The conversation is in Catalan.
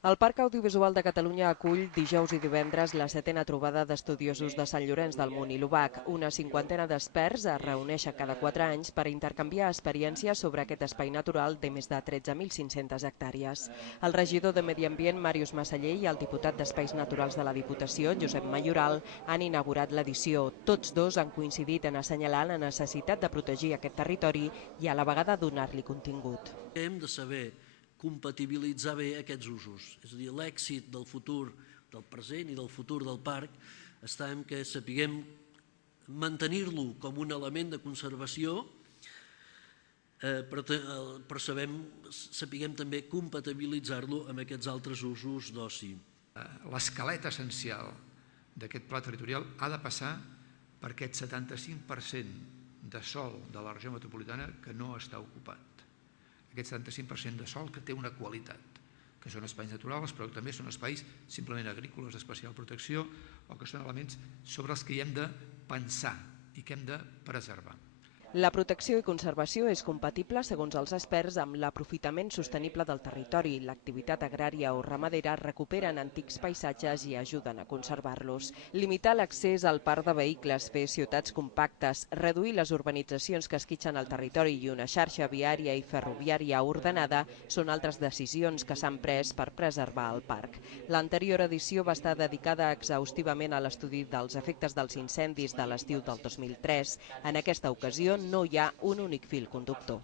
El Parc Audiovisual de Catalunya acull dijous i divendres la setena trobada d'estudiosos de Sant Llorenç del Munt i l'UBAC. Una cinquantena d'experts es reuneixen cada 4 anys per intercanviar experiències sobre aquest espai natural de més de 13.500 hectàrees. El regidor de Medi Ambient, Màrius Massaller, i el diputat d'Espais Naturals de la Diputació, Josep Mayoral, han inaugurat l'edició. Tots dos han coincidit en assenyalar la necessitat de protegir aquest territori i a la vegada donar-li contingut. Hem de saber compatibilitzar bé aquests usos, és a dir, l'èxit del futur del present i del futur del parc està en que sapiguem mantenir-lo com un element de conservació, però sapiguem també compatibilitzar-lo amb aquests altres usos d'oci. L'esquelet essencial d'aquest pla territorial ha de passar per aquest 75% de sòl de la regió metropolitana que no està ocupat. Aquest 75% de sòl que té una qualitat, que són espais naturals, però també són espais simplement agrícoles d'especial protecció o que són elements sobre els que hi hem de pensar i que hem de preservar. La protecció i conservació és compatible, segons els experts, amb l'aprofitament sostenible del territori. L'activitat agrària o ramadera recuperen antics paisatges i ajuden a conservar-los. Limitar l'accés al parc de vehicles, fer ciutats compactes, reduir les urbanitzacions que esquitxen el territori i una xarxa viària i ferroviària ordenada són altres decisions que s'han pres per preservar el parc. L'anterior edició va estar dedicada exhaustivament a l'estudi dels efectes dels incendis de l'estiu del 2003. En aquesta ocasió no hi ha un únic fil conductor.